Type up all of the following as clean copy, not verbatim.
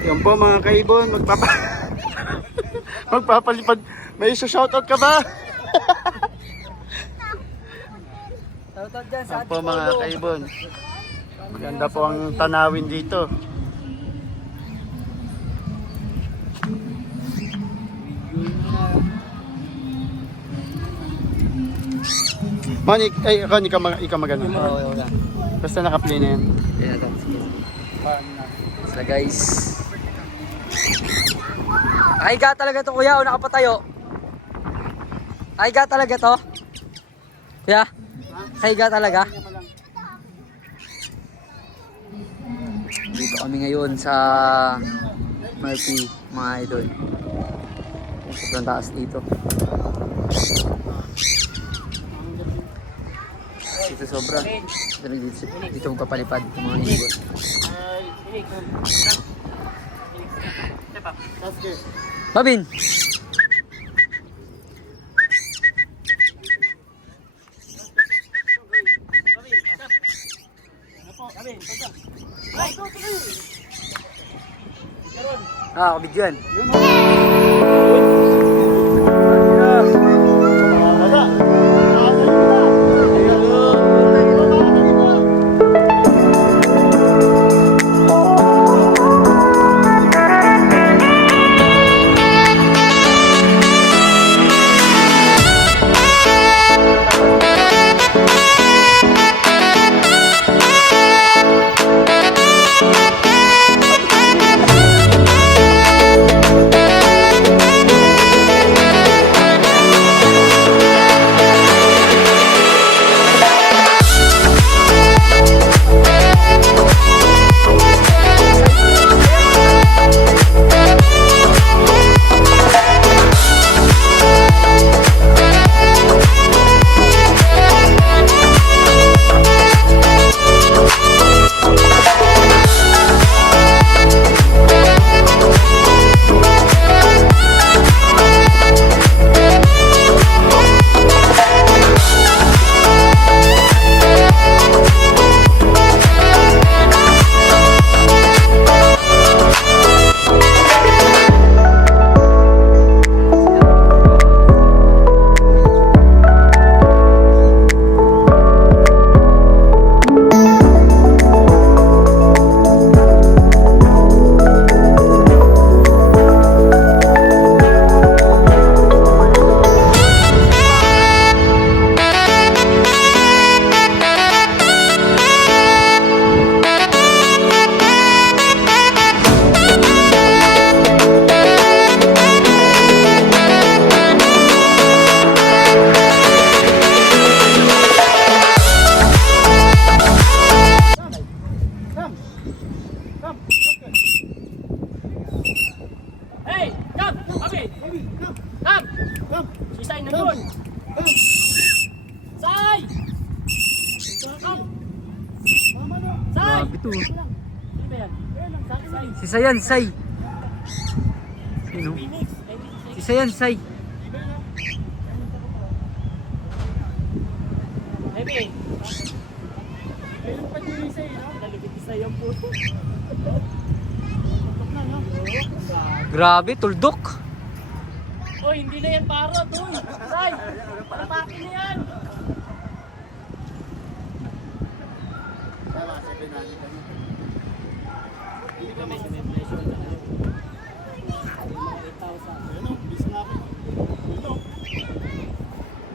Yan po mga kaibon, magpapalipad. May shoutout ka ba? Shoutout dyan sa Yan po mga kaibon. Maganda po ang tanawin dito. Man, ikaw magano. Oo, wala. Basta naka-play na yan. Kaya ito. So guys. Aiga talaga to kuya o nakapatayo? Aiga talaga to? Kuya? Aiga talaga? Dito kami ngayon sa Murphy mga idol. Sobrang taas dito. Dito sobra. Dito magpapalipad ng mga ibon. Babin! Kabidyan. Si Sayan, Say. Sino? Si Sayan, Say. Baby. Ayun pa din Say, no? Nalibit si Sayan po. Grabe, tuldok. Oh, hindi na yan parot, uy. Say, parapakin na yan.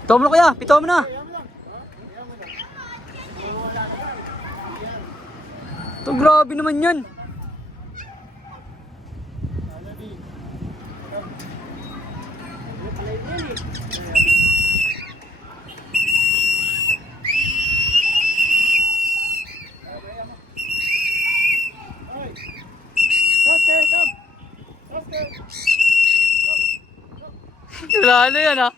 Pitaw mo na kuya, pitaw mo na. Ito grabe naman yan. Wala na yan ha.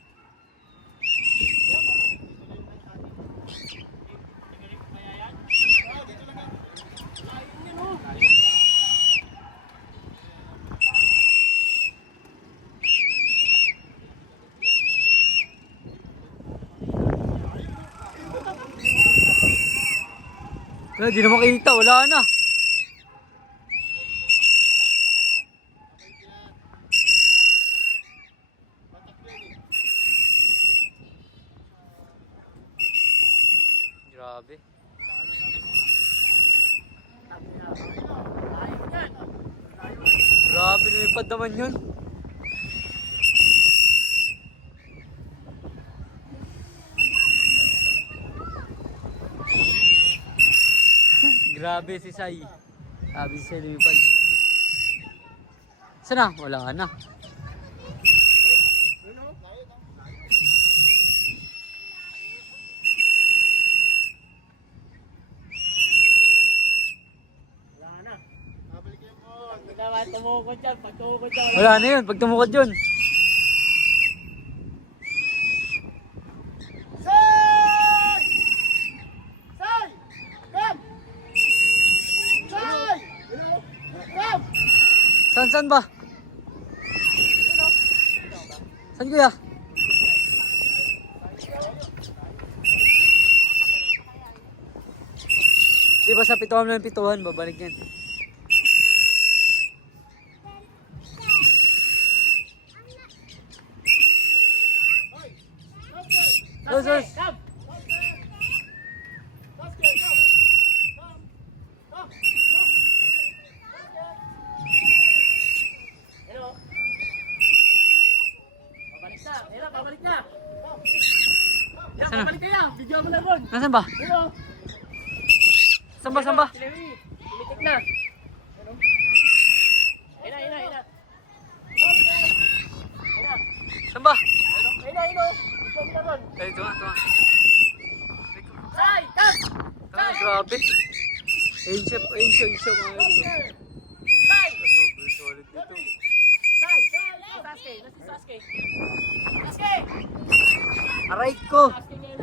Di na makita, wala na. Grabe. Ayaw yan. Grabe, lumipad naman yun. Grabe si Sai. Sabi si Sai lumipad. Saan na? Wala na. Wala na. Hindi naman tumukod dyan. Pag tumukod dyan. Wala na yun. Pag tumukod yun. Say! Say! Come! Say! Come! Saan ba? Saan kuya? Di ba sa pituhan ng pituhan, babalik yan. Sus, sus. Come! Hello? Pabalik na. Hello, pabalik na. Yan, Sana? pabalik ka yan. Video mo na ron. Nasaan ba? Hello? Saan ba? Silewi. Tumitik na. Ina, ina, ina. Ina. Saan ba? Ina, ina. Video mo na ron. Ay, ito nga. Sai, come! Ah, grabe. Ayun siya mga yun. Sai! Sobrang solid dito. Sai! Sasuke! Nasi Sasuke! Sasuke! Aray ko! Sasuke ngayon.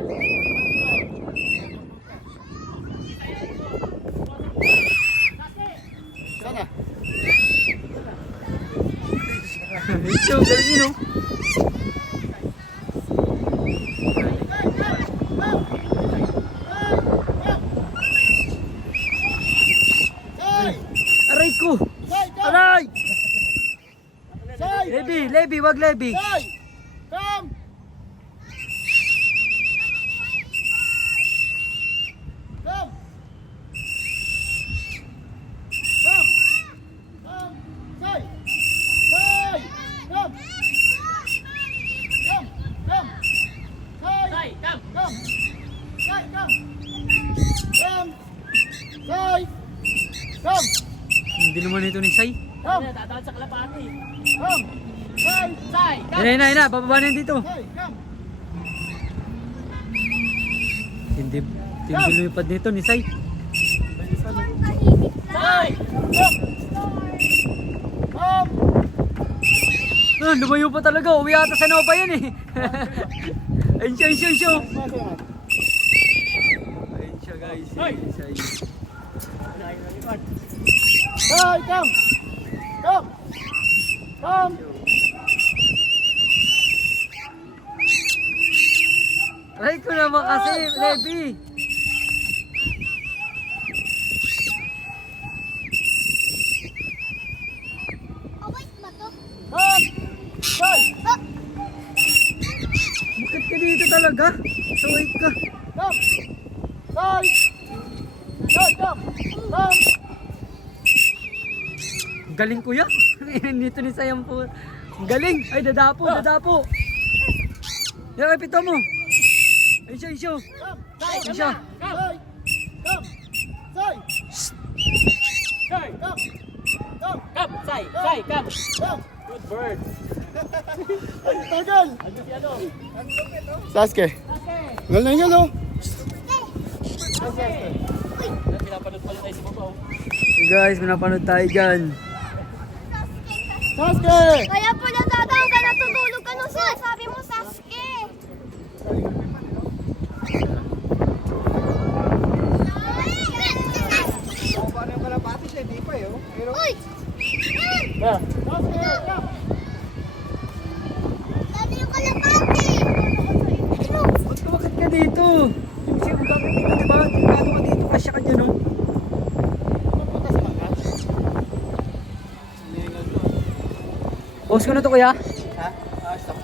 Sasuke! Sana? Ito, galing yun oh. Say! Aray ko! Say! Come! Aray! Say! Lebi, wag Lebi. Say! Come! Come! Come! Come! Say! Say! Come! Come! Come! Say! Sai, come! Come! Say! Come! Come! Say! Come! Hindi naman ito ni Sai. Come! Dadaan sa kalapati. Come! Say! Sai, come! Ayun na, bababa na yan dito. Say! Come! Hindi lumipad nito ni Sai. Sai! Come! Ah, lumayo pa talaga. Uwi ata sa Nova yan eh. Ayun siya. Ayun siya guys. Ayun siya. Say! Come! Come! Come! Aray ko naman kasi, Lebi. Come! Say! Bakit ka dito talaga? Saway ka. Come! Say! Say! Come! Come! Galing kuya. Dito ni Sayang po. Galing. Ay, dadapo. Yan, ay, pito mo. Ayun siya. Come! Ayun siya. Say! Come! Say! Sai! Come! Come! Come! Sai! Sai! Come! Come! Good bird! Tagal! Ano si ano? Sasuke! Galing yan oh! Pinapanood pala tayo si Babaw. Hey guys, pinapanood tayo dyan. Sasuke! Kaya po natatawa ka, natutulog ka nung sinasabi mo, Sasuke. Uy! Ah! Sasuke! Come! Dami yung kalapati! Bakit ka dito? Siya, bakit dito, diba? Tingkado ka dito, kasya ka dyan, oh. Pupunta sa mga? Pause ko na to, kuya. Ha? Ah, stop.